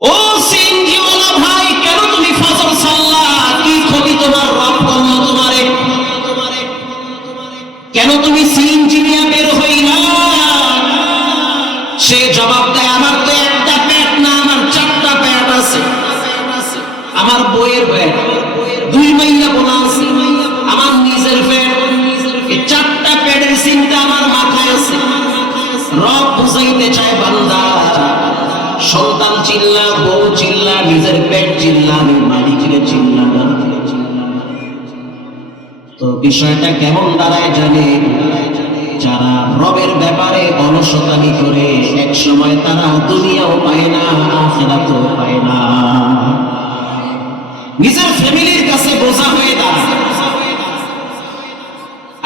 ও সিনজিওয়ালা ভাই, কেন তুমি ফজর সাল্লা? কি ক্ষতি তোমার রব করলো তোমারে? কেন তুমি সিনজি নিয়ে বের হইলা? সে জবাব দেয়, আমার তো একটা পেট না, আমার চারটা পেট আছে। আমার বইয়ের পেট, দুই মাইয়া বোনা আছে, আমার নিজের পেট, এই চারটা পেটের চিন্তা আমার মাথায় আছে। রব বুঝাইতে চায় বান্দা, সন্তান চিল্লা, বউ চিল্লা, নিজের পেট চিল্লা, আমি মালিককে চিল্লা না। তো বিষয়টা কেমন দাঁড়ায় জানে? যারা রবের ব্যাপারে অলসতামি করে, এক সময় তারা দুনিয়াও পায় না, আখিরাতও পায় না, নিজের ফ্যামিলির কাছে বোঝা হয়ে দাঁড়ায়।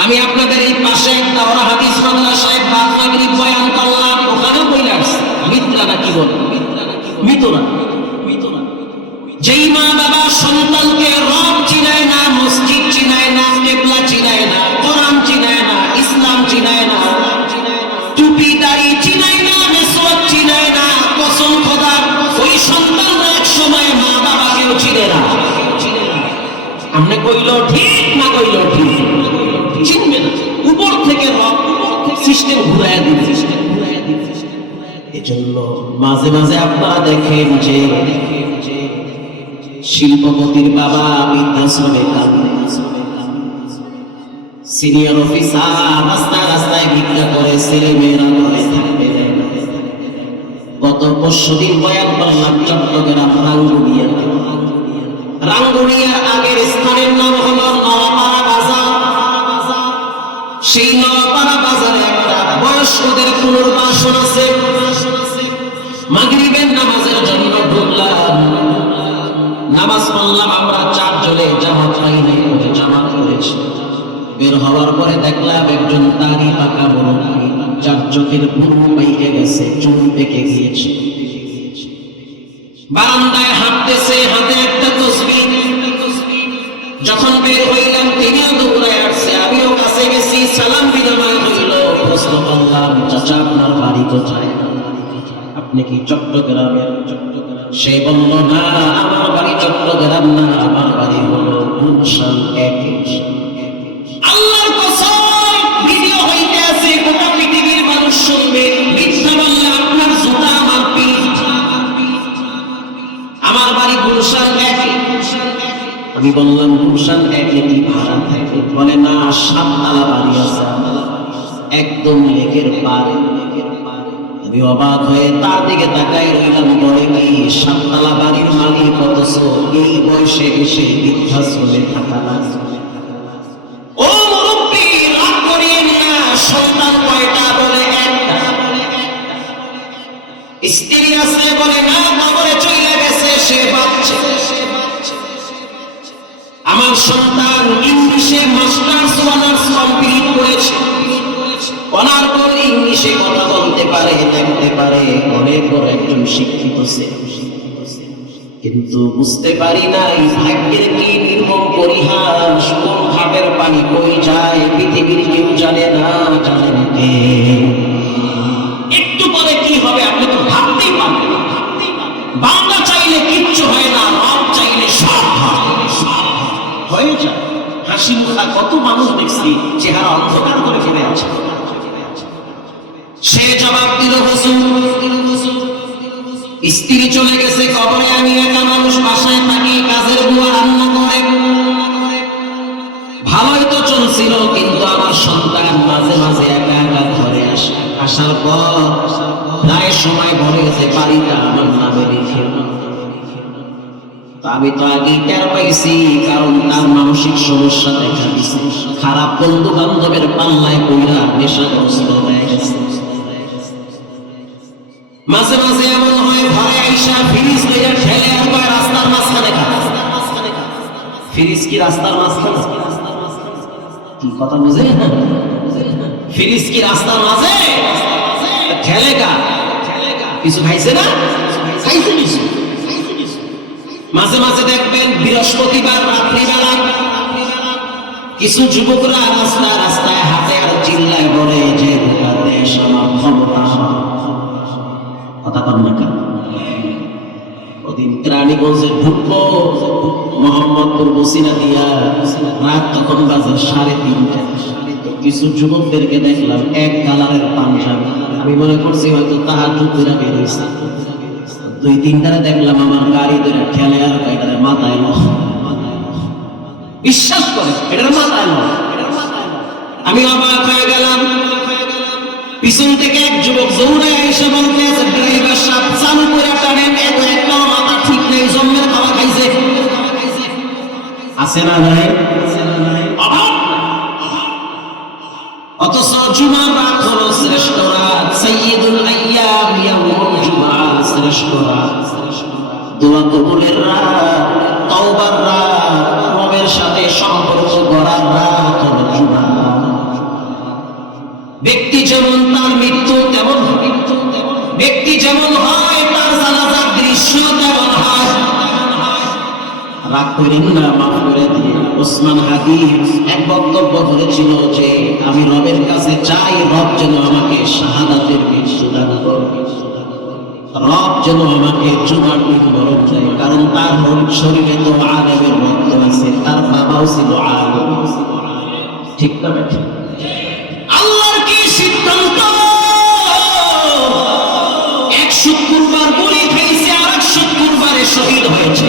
আমি আপনাদের এই পাশে একটা ওরা হাদিস মাদ্রাসায় বাদ মাগরিব বয়ান করলাম, ওখানেও কইলা আসছে মিত্রা না কি বল, মিতরা। যেই মা বাবা সন্তানকে রব চিনায় না, মসজিদ চিনায় না, কেবলা চিনায় না, কোরআন চিনায় না, ইসলাম চিনায় না, টুপি দাড়ি চিনায় না, মেসওয়াক চিনায় না, কসম খোদার ওই সন্তানরা এক সময় মা বাবাকেও চিনে না। আপনি কইল ঠিক না কইল ঠিক, চিনবে না। উপর থেকে রব সিস্টেম ঘুরায় দিবে। এজন্য মাঝে মাঝে আপনারা দেখেন যে শিল্পপতির বাবা বৃদ্ধাশ্রমে কাঁদে, সিনিয়র অফিসার রাস্তায় রাস্তায় ভিক্ষা করে, ছেলে মেয়েরা ঘরে থাকতে দেয় না। গত পরশুদিন বয়ান করলাম চট্টগ্রাম রাঙ্গুনিয়ার আগের স্থানের নাম হলো নওয়াপাড়া বাজার। সেই নওয়াপাড়া বাজারে একটা বয়স্কদের পুনর্বাসন আছে। মাগরিবের নামাজের জন্য ঢুকলাম, নামাজ পড়লাম আমরা চারজনে, জামাত পাইনি, জামাত করেছি। বের হওয়ার পরে দেখলাম একজন দাড়ি পাকা মুরব্বি, যার চোখের ঘুম পাইকে গেছে, চুল পেকে গিয়েছে, বারান্দায় হাঁটতেছে, হাতে একটা তসবিহ। যখন বের হইলাম তিনিও দৌড়ায় আসছে, আমিও কাছে গেছি, সালাম বিনিময় হইল। প্রশ্ন করলাম, চাচা আপনার বাড়ি কোথায়? আপনি কি চট্টগ্রামের? সে বলল, না আমার বাড়ি চট্টগ্রাম না, আমার বাড়ি হলো গুলশান ১। আল্লাহর কসম, ভিডিও হইতে আছে, গোটা পৃথিবীর মানুষ শুনবে। মিথ্যা বললে আপনার জুতা আমার পিঠ। আমার বাড়ি গুলশান ১। আমি বললাম গুলশান ১ কি ভাড়া থাকে? বলে না, ৭ তলা বাড়ি আছে, একদম লেকের পাড়ে। আমি অবাক হয়ে তার দিকে তাকাই রইলাম। বলে কি ৭ তলা বাড়ির মালিক, অথচ এই বয়সে এসে বৃদ্ধাশ্রমে থাকা না? ও মুরব্বি, রাগ করিয়েন না। সন্তান কয়টা? বলে একটা। স্ত্রী আছে? বলে না, কবরে চলে গেছে, সে বাচ্চা। আমার সন্তান ইংলিশে মাস্টার্স অনার্স কমপ্লিট করেছে, অনার্গল ইংলিশে কথা বলতে পারে, লিখতে পারে, অনেক বড় একজন শিক্ষিত ছেলে। কিন্তু বুঝতে পারি নাই ভাগ্যের কি নির্মম পরিহাস, কোন ভাবের পানি কই যায় পৃথিবীর কেউ জানে না, জানেন কে? একটু পরে কি হবে আপনি তো ভাবতেই পারবেন না। বাংলা চাইলে কিচ্ছু হয় না, রব চাইলে সব হয়ে যায়। হাসি মুখা কত মানুষ দেখছি চেহারা অন্ধকার করে ফেলে আছে। সে জবাব দিল, হুজুর স্ত্রী চলে গেছে কবরে, আমি একা মানুষ, বাসায় থাকি, কাজের বুয়া রান্না করে। ভালোই তো চলছিল, কিন্তু আমার সন্তান মাঝে মাঝে একা একা ঘরে আসে। আসার পর প্রায় সময় বলে গেছে, বাড়িটা আমার নামে লিখে। আমি তো আগে টের পাইছি, কারণ তার মানসিক সমস্যা দেখা দিছে, খারাপ বন্ধু বান্ধবের পাল্লায় পড়া নেশাগ্রস্ত হয়ে গেছে। মাঝে মাঝে এমন হয়, ঘরে আইসা ফ্রিজ লইয়া ঠেলে আর রাস্তার মাঝখানে খায়। ফ্রিজ কি রাস্তার মাঝখানে? কি কথা বুঝে? ফ্রিজ কি রাস্তার মাঝে? ঠেলে গা কিছু খাইছে না? খাইছে কিছু। মাঝে মাঝে দেখবেন বৃহস্পতিবার রাত্রিবেলা কিছু যুবকরা রাস্তায় রাস্তায় হাতে আর চিল্লায় বলে যে দেশ আমার, ক্ষমতা। কথা কন না কেন? ওদিন কেরানীগঞ্জে ঢুকবো মোহাম্মদপুর বসিলা দিয়া, রাত তখন বাজে 3:30। কিছু যুবকদেরকে দেখলাম এক কালারের পাঞ্জাবি, আমি মনে করছি হয়তো তাহাজ্জুদ করে বের হইছে। 2-3টারে দেখলাম আমার গাড়ি ধরে ঠেলে আর এটার মাথায় লো, বিশ্বাস করে এটার মাথায় লো। আমি অবাক হয়ে গেলাম। পিছন থেকে এক যুবক দৌড়ে এসে বলতে, ড্রাইভার সাহেব চালু করে টানেন, একটা মাথা ঠিক নেই, জন্মের খাওয়া খাইছে। আছে না নাই? অথচ জুমার রাত হলো শ্রেষ্ঠ রাত, সাইয়্যিদুল আইয়াম ইয়াউমুল জুমআ, শ্রেষ্ঠ রাত, দোয়া কবুলের রাত, তওবার রাত, রবের সাথে সম্পর্ক গড়ার রাত হলো জুমা। ব্যক্তি যেমন তার মৃত্যু তেমন, ব্যক্তি যেমন হয় তার জানাজার দৃশ্য তেমন হয়। রাগ করেন না, মাফ করে দিয়ে। ওসমান হাদিস এক বক্তব্য করেছিল যে আমি রবের কাছে চাই, রব যেন আমাকে শাহাদাতের মৃত্যু দান করে, রব যেন আমাকে জুমার দিন মরণ দেয়, কারণ তার শরীরে তো আলেমের রক্ত আছে, তার বাবাও ছিল আলেম। ঠিক না বেটা? আল্লাহর কি সিদ্ধান্ত? এক শুক্রবার বলি খাইছে, আর এক শুক্রবারে শহীদ হয়েছে।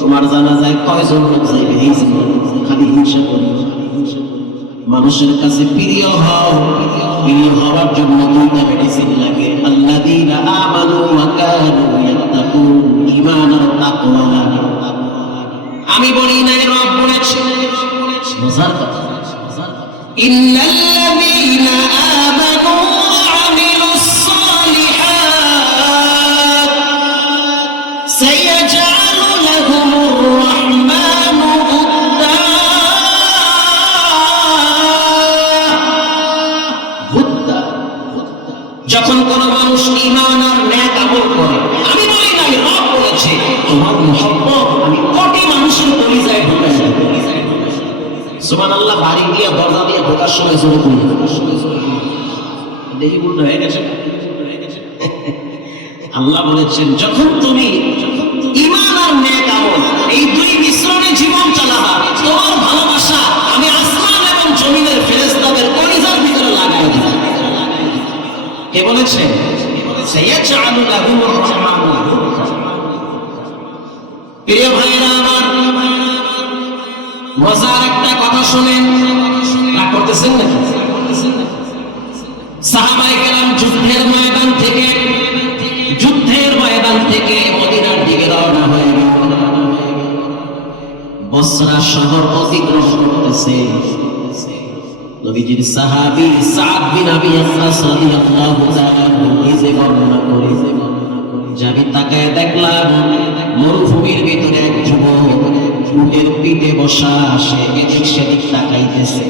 তোমার জানা যায় কয়জন লোক যাইবে? এই জীবন খালি হিংসা করি। মানুষের কাছে প্রিয় হও, প্রিয় হওয়ার জন্য 2টা মেডিসিন লাগে, আল্লাযীনা আমানু ওয়া কানু ইয়াত্তাকুন, ঈমান আর তাকওয়া লাগে। আমি বলি নাই, রব বলেছে। বুঝার কথা, ইন্নাল্লাযীনা আমানু ওয়া আমিলুস সালিহাত সায়াজআলু লাহুমুর রাহমানু উদ্দা। যখন কোন মানুষ ঈমান আর নেক আমল করে, আমি বলি নাই, রব বলেছে, তোমার মুহাব্বত আমি কোটি মানুষের কলিজায় ঢুকাই দেব। সুবহানাল্লাহ। বাড়ি দিয়ে দরজা দিয়ে ঢোকার সময় জোরে বলি, দেখি উল্টো হয়ে গেছে। আল্লাহ বলেছেন, যখন তুমি ঈমান আর নেক আমল এই 2 মিশ্রণে জীবন চালাবা, তোমার ভালোবাসা আমি আসমান এবং জমিনের ফেরেশতাদের কলিজার ভিতরে লাগাই দেব। কে বলেছে? সায়াজআলু লাহুমুর রাহমানু উদ্দা। প্রিয় ভাইরা আমার, মজার একটা কথা শুনেন। রাগ করতেছেন নাকি? সাহাবায়ে কেরাম যুদ্ধের ময়দান থেকে মদিনার দিকে রওনা হয়ে গেল। বসরা শহর অতিক্রম করতেছে। নবীজির সাহাবী সাদ বিন আবি ওয়াক্কাস রাদিয়াল্লাহু তাআলা নিজে বর্ণনা করে, যাবে তাকায় দেখলাম মরুভূমির ভিতরে এক যুবক উটের পিঠে বসা, সে এদিক সেদিক তাকাইতেছে,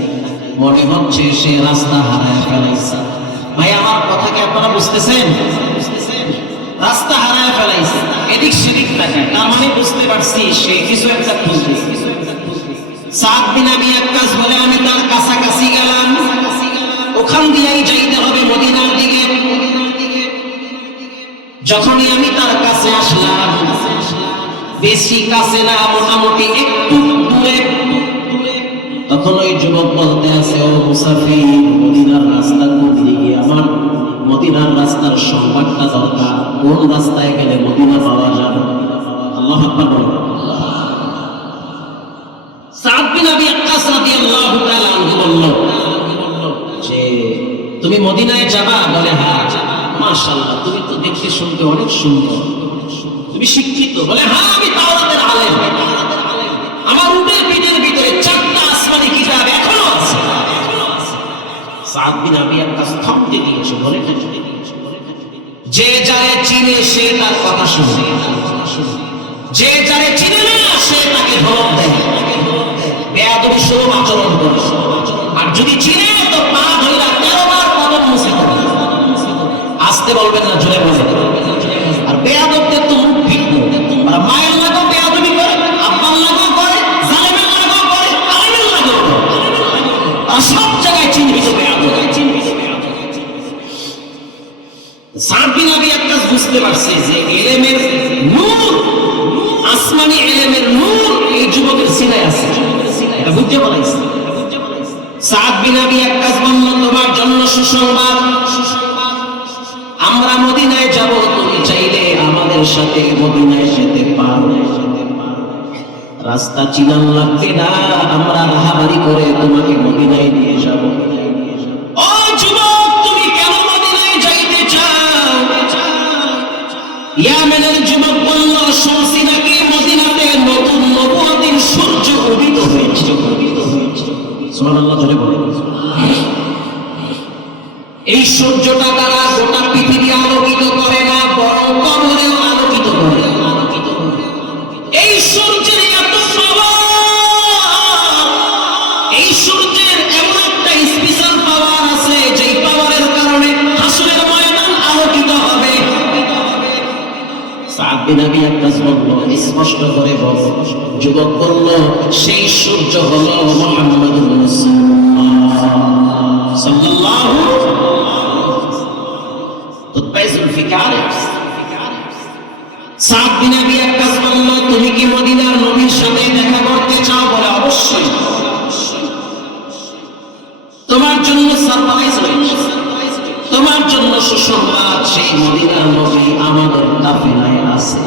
মনে হচ্ছে সে রাস্তা হারায় ফেলাইছে। ভাই আমার কথা কি আপনারা বুঝতেছেন? রাস্তা হারায় ফেলাইছে, এদিক সেদিক তাকায়, তার মানে বুঝতে পারছি সে কিছু একটা খুঁজছে। সাদ বিন আবি ওয়াক্কাস বলে, আমি তার কাছাকাছি গেলাম, ওখান দিয়েই যাইতে হবে মদিনার দিকে। যখনই আমি তার কাছে আসলাম, বেশি কাছে না, মোটামুটি একটু দূরে, তখন ওই যুবক বলতে আছে, ও মুসাফির, মদিনার রাস্তা কোন দিকে? আমার মদিনার রাস্তার সংবাদটা দরকার, কোন রাস্তায় গেলে মদিনা পাওয়া যাবে? আল্লাহু আকবার বলুন। সাদ বিন আবি ওয়াক্কাস রাদিয়াল্লাহু তাআলা আনহু বলল যে, তুমি মদিনায় যাবা? বলে, হ্যাঁ। মাশাআল্লাহ, তুমি তো দেখতে শুনতে অনেক সুন্দর, তুমি শিক্ষিত? বলে, হ্যাঁ, আমি তাওরাতের আলেম, আমার উটের পিঠের ভিতরে 4টা আসমানি কিতাব এখনো আছে। সাদ বিন আবি ওয়াক্কাস থমকে গিয়েছে, বলে, যে যারে চিনে সে তার কথা শুনে, যে যারে চিনে না সে তাকে ধমক দেয়, বেয়াদবি সুলভ আচরণ করে, আর যদি চিনে তো পা ধইরা 13 বার কদম মুছে করে। আসতে বলবেন না, জোরে বলবেন। আর বেয়াদবদের তো মুখ ঠিক নেই, আর মায়ের লাগেও বেয়াদবি করে, আব্বার লাগেও করে, জালেমের লাগেও করে, আলেমের লাগেও করে, আর সব জায়গায় চিহ্নিত বেয়াদব। সাদ বিন আবি ওয়াক্কাস বুঝতে পারছে যে এলেমের ইলমের নূর এই যুবকের সিনায় আছে, এটা বুঝতে পারলাম। সাদ বিন আবি ওয়াক্কাস বলল, তোমার জন্য সুসংবাদ, আমরা মদিনায় যাব, তুমি চাইলে আমাদের সাথে মদিনায় যেতে পারো। রাস্তা চিনান লাগবে না, আমরা রাহাবারি করে তোমাকে মদিনায় নিয়ে যাব। ও যুবক, তুমি কেন মদিনায় যাইতে চাও? ইয়ামেনের যুবক বলল, শুনছি নাকি মদিনাতে নতুন নবুয়তের সূর্য উদিত হয়েছে। সুবহানাল্লাহ জোরে বলেন। এই সূর্যটা দ্বারা গোটা পৃথিবী আলোকিত করে না, বরং কবরেও আলোকিত করে। এই সূর্যের এত পাওয়ার, এই সূর্যের এমন একটা স্পেশাল পাওয়ার আছে, যেই পাওয়ারের কারণে হাসরের ময়দান আলোকিত হবে। সাদ বিন আবি ওয়াক্কাস বলল, স্পষ্ট করে বল। যুবক বলল, সেই সূর্য হলো মুহাম্মদুর রাসূলুল্লাহ সাল্লাল্লাহু সাদ বিন আবি ওয়াক্কাস বলল, তুমি কি মদিনার নবীর সাথে দেখা করতে চাও? বলে, অবশ্যই। তোমার জন্য সারপ্রাইজ রয়েছে, তোমার জন্য সুসংবাদ, সেই মদিনার নবী আমাদের কাফেলায় আছে।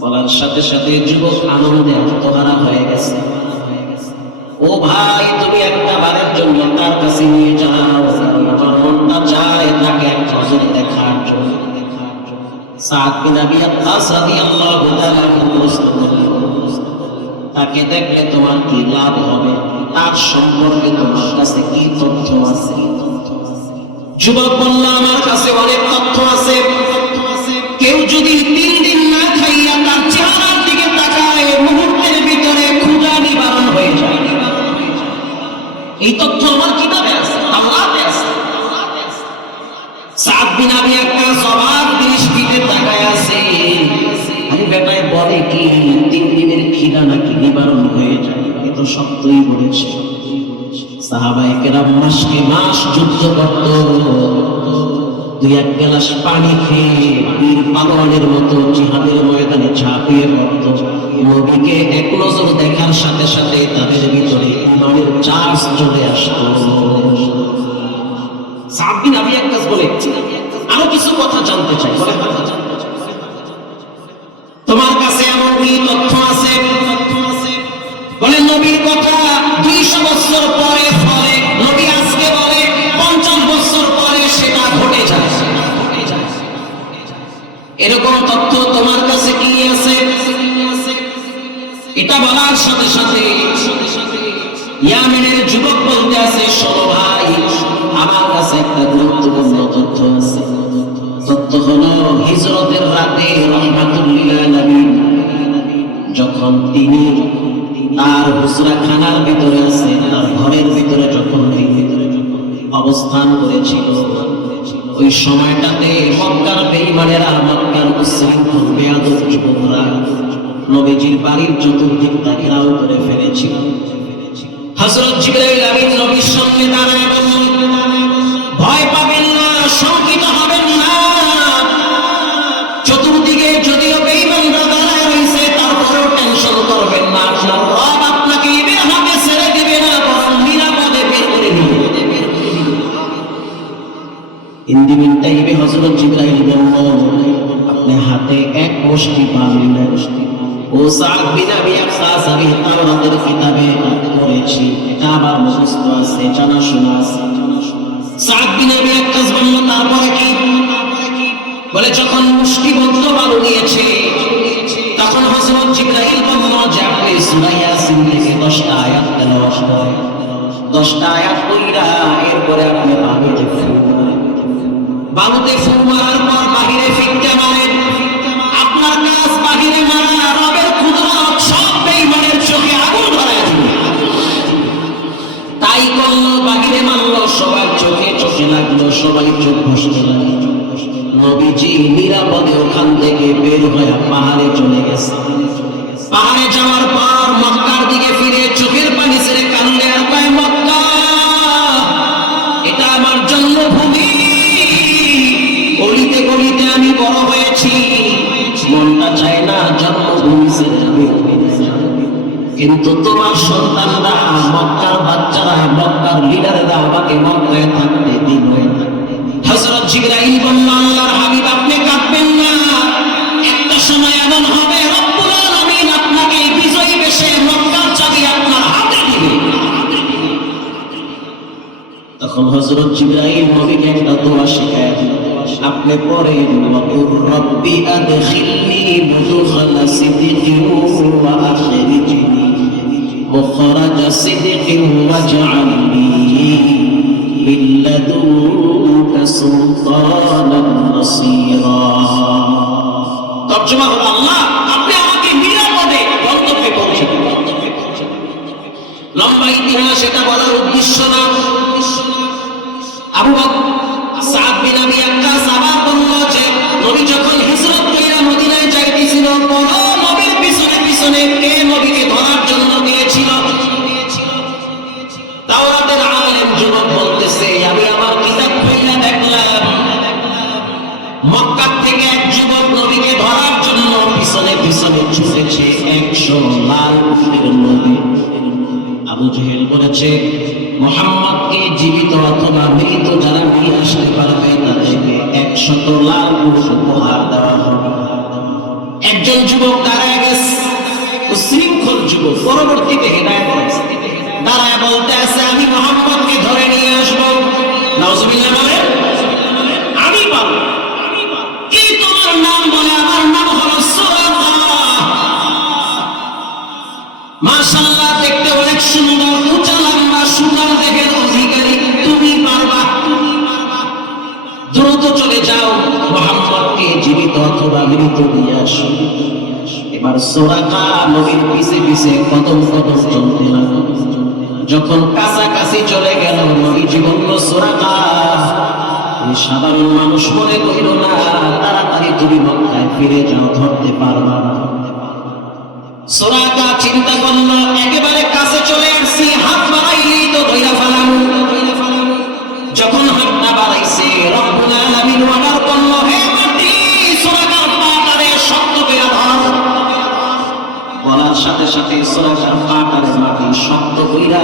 বলার সাথে সাথে যুবক আনন্দে আত্মহারা হয়ে গেছে। ও ভাই, তুমি একটা বারের জন্য তার কাছে নিয়ে যাও, আমার মনটা চায় তাকে এক নজর দেখার জন্য। সাদ বিন আবি ওয়াক্কাস রাদিয়াল্লাহু তাআলা প্রশ্ন করলেন, তাকে দেখলে তোমার কি লাভ হবে? তার সম্পর্কে তোমার কাছে কি তথ্য আছে? যুবক বলল, আমার কাছে অনেক তথ্য আছে। কেউ যদি 3 দিন না খাইয়া তার চেহারার দিকে তাকায়, মুহূর্তের ভিতরে ক্ষুধা নিবারণ হয়ে যায়। এই তথ্য আমার কিতাবে আছে, তাওরাতে আছে। সাদ বিন আবি ওয়াক্কাস অবাক দৃষ্টিতে তাকায় আছে। আরে বেটায় বলে কি 3 দিনের খিদা নাকি নিবারণ হয়ে যায়? এ তো সত্যই বলেছে। সাহাবায়ে কেরাম মাসকে মাস যুদ্ধ করত, 2-1 গ্লাস পানি খেয়ে বীর পালোয়ানের মতো জিহাদের ময়দানে ঝাঁপিয়ে পড়ত। নবীকে এক নজর দেখার সাথে সাথে তাদের ভিতরে ঈমানের চার্জ চলে আসতো। সাদ বিন আবি ওয়াক্কাস বলে, আরো কিছু কথা জানতে চাই। বলে, তোমার কাছে এমন কি তথ্য আছে? বলে, নবীর কথা 200 বছর পরে ফলে, নবী আজকে বলে 50 বছর পরে সেটা ঘটে যায়। এরকম তথ্য তোমার কাছে কি আছে? এটা বলার সাথে সাথে ইয়ামেনের যুবক বলতে আছে, শোনো ভাই, আমার কাছে একটা গুরুত্বপূর্ণ তথ্য আছে। তথ্য হলো, হিজরতের রাতে রাহমাতুল লিল আলামিন যখন তিনি তার হুজরাখানার ভিতরে আছে, তার ঘরের ভিতরে যখন তিনি অবস্থান করেছিল, ওই সময়টাতে মক্কার বেঈমানেরা, মক্কার উশৃঙ্খল বেয়াদব যুবকরা নবীজির বাড়ির চতুর্দিকটা ঘেরাও করে ফেলেছিল। হযরত জিবরাইল আমিন নবীর সামনে দাঁড়ায় বললেন, ভয় পাবেন না, শঙ্কিত হবেন না। চতুর্দিকে যদিও বেঈমানরা দাঁড়ায় রয়েছে, তারপরেও টেনশন করবেন না। আপনার রব আপনাকে এদের হাতে ছেড়ে দেবে না, বরং নিরাপদে বের করে নিয়ে যাবে। ইন্দি মিনটাইবে হযরত জিবরাইল বললেন, আপনি হাতে এক মুষ্টি পানি নেন। ও সাদ বিন আবি ওয়াক্কাস, আমি তাওরাতের কিতাবে পড়েছি, এটা আমার মুখস্থ আছে, জানা শোনা আছে। সাদ বিন আবি ওয়াক্কাস বলল, তারপরে কি? বলে, যখন মুষ্টিবদ্ধ বালু নিয়েছে, তখন হযরত জিবরাইল বলল যে আপনি সূরা ইয়াসিন থেকে 10টা আয়াত তেলাওয়াত করেন। 10টা আয়াত পড়া এরপরে আপনি বালুতে ফু মারেন। বালুতে ফু মারার পর বাহিরে ফিক্কা মারেন। আপনার কাজ বাহিরে মারা, রবের কুদরত সব বেঈমানের চোখে আগুন ধরায় দিবে। তাই করল, বাহিরে মারল, সবার চোখে চোখে লাগলো, সবাই চোখ ভাসতে লাগলো। নবীজি নিরাপদে ওখান থেকে বের হয়ে পাহাড়ে চলে গেছে। পাহাড়ে যাওয়ার পর মক্কার দিকে ফিরে চোখের পানি ছেড়ে কান্দে আর কয়, মক্কা এটা আমার জন্মভূমি, গলিতে গলিতে আমি বড় হয়েছি, মনটা চায় না জন্মভূমি কিন্তু তোমার সন্তানরা, মক্কার বাচ্চারা, মক্কার লিডাররা আমাকে মক্কায় থাকতে দিল না। হযরত জিবরাইল বলল, আল্লাহর হাবিব আপনি কাঁদবেন না, একটা সময় এমন হবে রব্বুল আলামিন আপনাকে বিজয়ী বেশে মক্কার চাবি আপনার হাতে দিবে। তখন হযরত জিবরাইল নবীকে একটা দোয়া শিখায় দিল, আপনি পড়েন ওয়াকুর রব্বি আদখিলনি মুদখালা সিদকিন ওয়া আখরিজনি মুখরাজা সিদকিন ওয়াজআলনি মিন লাদুনকা সুলতানান নাসীরা। তরজমা হলো, আল্লাহ আপনি আমাকে নিরাপদে গন্তব্যে পৌঁছে দিন। লম্বা ইতিহাস, এটা বলার উদ্দেশ্য না। আবু বকর সাদ বিন আবি ওয়াক্কাস আবার বলল যে নবী যখন হিজরত কইরা মদিনায় যাইতেছিল, কোন নবীর পিছনে পিছনে কে নবীকে ধরার জন্য গিয়েছিল? তাওরাতের আলেম যুবক বলতেছে, আমি আমার কিতাব খুলে দেখলাম মক্কা থেকে এক যুবক নবীকে ধরার জন্য পিছনে পিছনে ছুটেছে 100 লাল উটের নবী। আবু জেহেল বলেছে, মুহাম্মদকে জীবিত অথবা মৃত যারা নিয়ে আসতে পারবে তাদেরকে 100 লাল উট উপহার দেওয়া হবে। একজন যুবক দাঁড়ায় গেছে, শৃঙ্খল যুবক, পরবর্তীতে হেদায়েত হয়েছে, দাঁড়ায় বলতে আছে, আমি মুহাম্মদকে ধরে নিয়ে আসবো। নাউজুবিল্লাহ বলে, আমি পারবো। কি তোমার নাম? বলে, আমার নাম হলো সুরাকা। মাশাআল্লাহ, দেখতে অনেক সুন্দর, উঁচা লম্বা, সুন্দর দেহের অধিকারী, তুমি পারবা। দ্রুত চলে যাও, মুহাম্মদকে জীবিত অথবা মৃত নিয়ে আসো। এবার সুরাকা নবীর পিছে পিছে কদম কদম চলতে লাগলো। যখন কাছাকাছি চলে গেল, নবীজি বলল, সুরাকা সাধারণ মানুষ মনে করিল না, তাড়াতাড়ি তুমি মক্কায় ফিরে যাও, ধরতে পারবা না। সুরাকা চিন্তা করল, একেবারে কাছে চলে আসছি, হাত বাড়াইলেই তো ধইরা ফেলামু। যখন হাতটা বাড়াইছে, রব্বুল আলামিন ওয়াদার করল, হে মাটি, সুরাকার পাটারে শক্ত করে ধর। বলার সাথে সাথে সুরাকার পাটারে মাটি শক্ত কইরা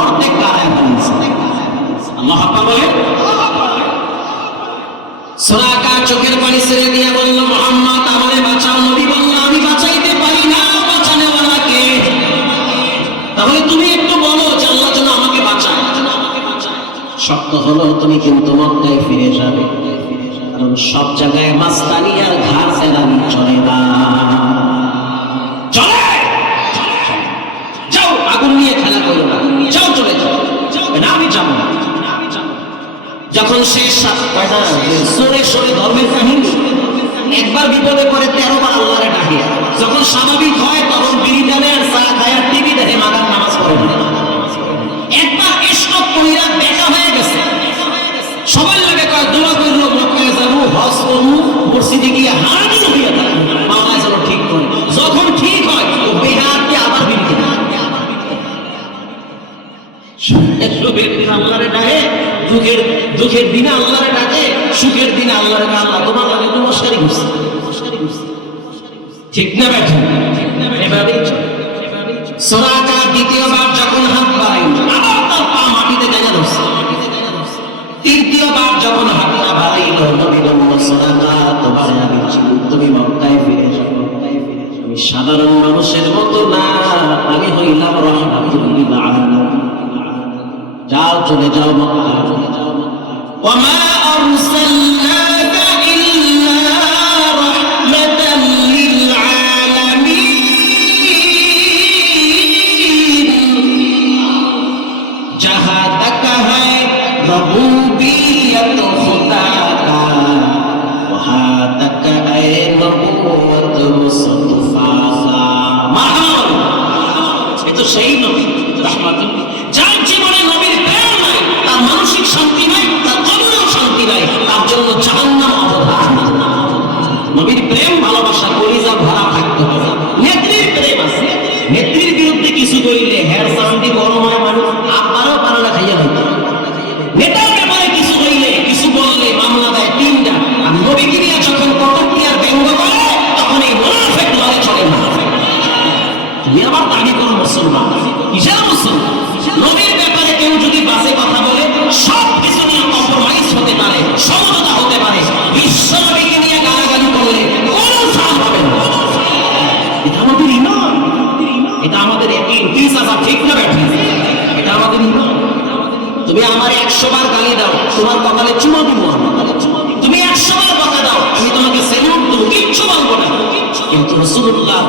অর্ধেক গাড়ায় ফেলেছে। আল্লাহু আকবার বলে। সুরাকা চোখের পানি ছেড়ে দিয়ে বলল, মুহাম্মদ আমারে বাঁচাও। নবী বলল, আমি বাঁচাইতে পারি না, বাঁচানেওয়ালাকে। তাহলে তুমি একটু বলো যে আল্লাহ যেন আমাকে বাঁচায়। শক্ত হলো, তুমি কিন্তু মক্কায় ফিরে যাবে, কারণ সব জায়গায় মাস্তানি আর ঘাড় সেলানি চলে না। চলে যাও, আগুন নিয়ে খেলা করো না, যাও চলে যাও। না, আমি যাবো না। যখন শেষ সরে সরে ধর্মের কাহিনী, একবার বিপদে পড়ে 13 বার আল্লাহরে ডাকে। যখন স্বাভাবিক হয় তখন বিড়ি টানে আর চা খায় আর টিভি দেখে, মাগার নামাজ পড়ে না। একবার স্টক কইরা দেখা হয়ে গেছে, সবাই লাগে কয় দোয়া করলো, মক্কায় যাবো, হজ করবো, মসজিদে গিয়ে হারানি হইয়া থাকবো, মাওলায় যেন ঠিক করে। যখন ঠিক হয় তো বেহাতকে আবার বিড়ি টানে। আল্লাহরে ডাকে, দুঃখের দিনে আল্লাহরে ডাকে, সুখের দিনে আল্লাহরে ডাকে। আল্লাহ তোমার লাগে একটু মস্কারি করছে, ঠিক না ব্যাঠা? এভাবেই সুরাকা দ্বিতীয়বার যখন হাত বাড়াইল, আবার তার পা মাটিতে জায়গা ধরছে। তৃতীয়বার যখন হাতটা বাড়াইল, নবী বলল, সুরাকা তোমার আমি চিনি, তুমি মক্কায় ফিরে যাও। আমি সাধারণ মানুষের মতো না, আমি হইলাম রাহমাতুল লিল আলামিন। যাও, চলে যাও মক্কায়। ওয়ামা আরসালনাকা ইল্লা রাহমাতাল লিল আলামিন। जहां तक है रबूबियत खुदा का, वहां तक है नबूवत मुस्तफा का। महान ये तो सही नबी रहमতুল, যার জীবনে নবীর প্রেম নাই, তার মানসিক শান্তি নাই, তার কবরেও শান্তি নাই, তার জন্য জাহান্নাম অবধান। নবীর প্রেম ভালোবাসা কলিজা ভরা থাকতে হবে। নেত্রীর প্রেম আছে, নেত্রীর বিরুদ্ধে কিছু কইলে হের শান্তি গরম হয়, মানুষ আবারও পারলা খাইয়া হইতো। নেতার ব্যাপারে কিছু হইলে, কিছু বললে মামলা দেয় 3টা। আর নবীকে নিয়ে যখন কটূক্তি আর ব্যঙ্গ করে, তখন এই মুনাফিক লড়ে চলে না। তুমি আবার দাবি করো মুসলমান। মুসলমান। কিসের মুসলমান? নবীর ব্যাপারে কেউ যদি বাজে কথা বলে, সব কিছু নিয়ে কম্প্রোমাইজ হতে পারে, সমঝোতা হতে পারে, বিশ্ব নবীকে নিয়ে গালাগালি করলে কোনো ছাড় হবে না। এটা আমাদের ঈমান, এটা আমাদের ইয়াকিন। কি চাচা, ঠিক না ব্যাঠিক? এটা আমাদের ঈমান। তুমি আমার 100 বার গালি দাও, তোমার কপালে চুমা দিব। তুমি 100 বার কথা দাও, আমি তোমাকে সেলুট দেবো, কিচ্ছু বলবো না। কিন্তু রাসূলুল্লাহ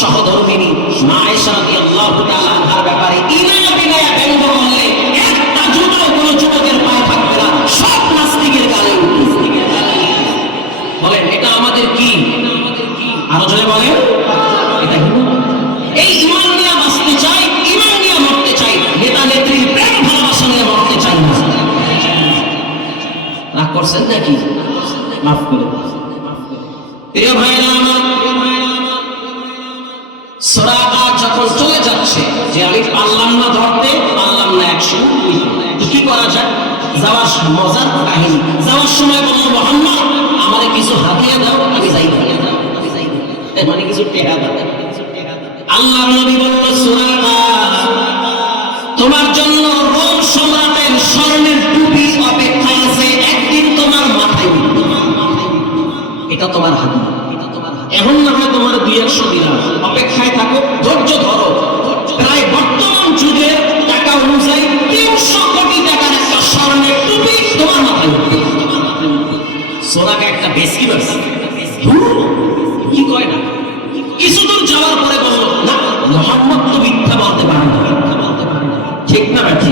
সহধর্মিনী মা আয়েশা রাদিয়াল্লাহু তাআলা আনহার ব্যাপারে ইনায়া বিনায়া ব্যঙ্গ করলে একটা জুতো কোনো যুবকের পায়ে থাকবে না, সব নাস্তিকের গালে উঠবে। বলেন এটা আমাদের কি? আরো জোরে বলেন, এটা ঈমান। এই ঈমান নিয়ে বাঁচতে চাই, ঈমান নিয়ে মরতে চাই, নেতা নেত্রীর প্রেম ভালোবাসা নিয়ে মরতে চাই না। রাগ করছেন নাকি? মাফ করে প্রিয় ভাইরা আমার, সুরাকা যখন চলে যাচ্ছে যে আমি পারলাম না ধরতে, পারলাম না 100, তো কি করা যায়? যাওয়ার মজার কাহিনী, যাওয়ার সময় বলল মুহাম্মদ আমারে কিছু হাদিয়া দাও, আমি যাই, মানে কিছু টেকা দাও। আল্লাহর নবী বলল সুরাকা তোমার জন্য রোম সম্রাটের স্বর্ণের টুপি অপেক্ষায় আছে, একদিন তোমার মাথায় উঠবে, এটা তোমার হাদিয়া। এখন না হয় তোমার 200 দিনার, অপেক্ষায় থাকো, ধৈর্য ধরো। প্রায় বর্তমান যুগের টাকা অনুযায়ী 300 কোটি টাকার একটা স্বর্ণের টুপি তোমার মাথায় উঠবে। সোনাকে একটা বেশি ব্যবসা কি কয় না, কিছু দূর যাওয়ার পরে বলল না মুহাম্মদ তো মিথ্যা বলতে পারে না, ঠিক না ব্যাঠি?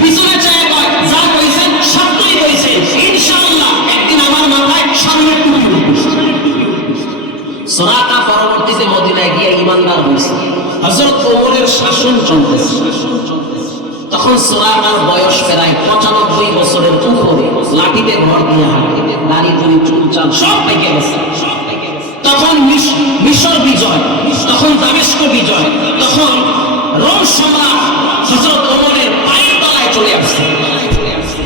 পিছনে চায় কয় যা কইছেন সত্যই কইছে, ইনশাআল্লাহ একদিন আমার মাথায় স্বর্ণের টুপি উঠবে। সুরাকা পরবর্তীতে মদিনায় গিয়ে ঈমানদার হয়েছে। হযরত ওমরের শাসন চলতেছে। তখন সুরাকার বয়স প্রায় 95 বছরের উপরে, লাঠিতে ভর দিয়ে হাঁটে, দাড়ি ধরে চুল চাল সব পেকে গেছে। তখন মিশর বিজয়, তখন দামেস্ক বিজয়, তখন রোম সম্রাট হযরত ওমরের পায়ের তলায় চলে আসছে।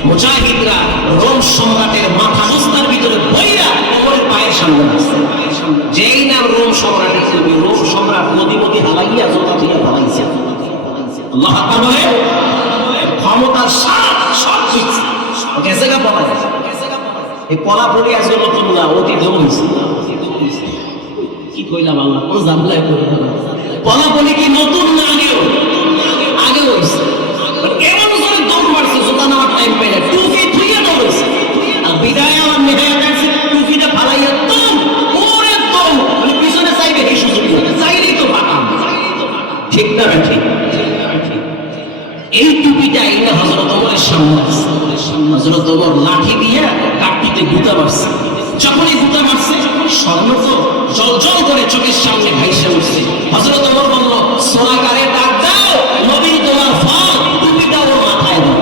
মুজাহিদরা রোম সম্রাটের মাথা বস্তার ভিতরে বইরা ওমরের পায়ের সামনে আসছে। যেই নাম রোম সম্রাটের, রোম সম্রাট নদী হালাইয়া জোতা দিয়ে হালাইছে। আল্লাহু আকবার বলে, ক্ষমতার সব কিছু ওকে জায়গা পাওয়া যায়। এই পলা পড়ে আসলে নতুন না, অতীত হয়েছে। কি কইলাম আল্লাহ, কোন জামলায় পড়ে পলা পড়ে কি নতুন না, আগেও হয়েছে। এমন করে দৌড় মারছে, জোতা নেওয়ার টাইম পাই না, টুপি ধুয়ে দৌড়েছে। আর বিদায় আমার মেহায়া কাছে টুপিটা ফালাইয়া দম, ওরে দম, মানে পিছনে চাইবে কি সুযোগ চাইলেই তো ফাটাম, ঠিক না ঠিক? এই টুপিটা এনে হযরত ওমরের সামনে আসছে। হযরত ওমর লাঠি দিয়ে কাটটিতে গুতা মারছে। যখনই গুতা মারছে, স্বর্ণ তো জল করে চোখের সামনে ভাইসে উঠছে। হযরত ওমর বলল সুরাকারে ডাক দাও, নবী তোমার ফল, টুপিটা ওর মাথায় দাও।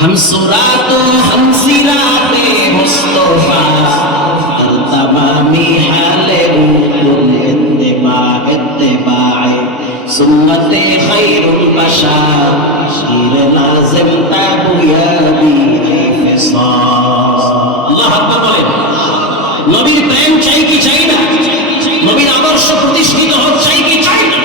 हम सुरातो हम सिराते मुस्तफा तमामी हाले उकुल इत्तिबाए सुन्नते खैरुल बशर शीर लाजिम ताबुयाबी फिसाल। আল্লাহ আকবার বলেন। নবীর প্রেম চাই কি চাই না? নবীর আদর্শ প্রতিষ্ঠিত হোক চাই কি চাই না?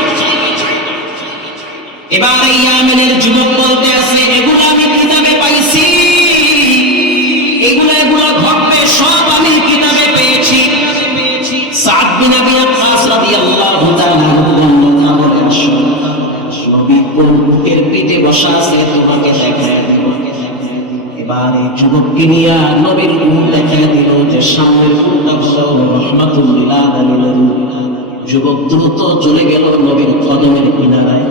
এবার ইয়ামেনের যুবক বলতে আছে এগুলো আমি কিতাবে পাইছি, এগুলো ঘটবে, সব আমি কিতাবে পেয়েছি। সাদ বিন আবি ওয়াক্কাস রাদিয়াল্লাহু তাআলা বলেন, নবী কোন বুকের পিঠে বসা আছে তোমাকে দেখায় দেব। এবার এই যুবককে নিয়ে নবীর মুখ দেখায় দিল যে সামনের ফুলটা হলো রাহমাতুল্লিল আলামিন। যুবক দ্রুত চলে গেল নবীর কদমের কিনারায়।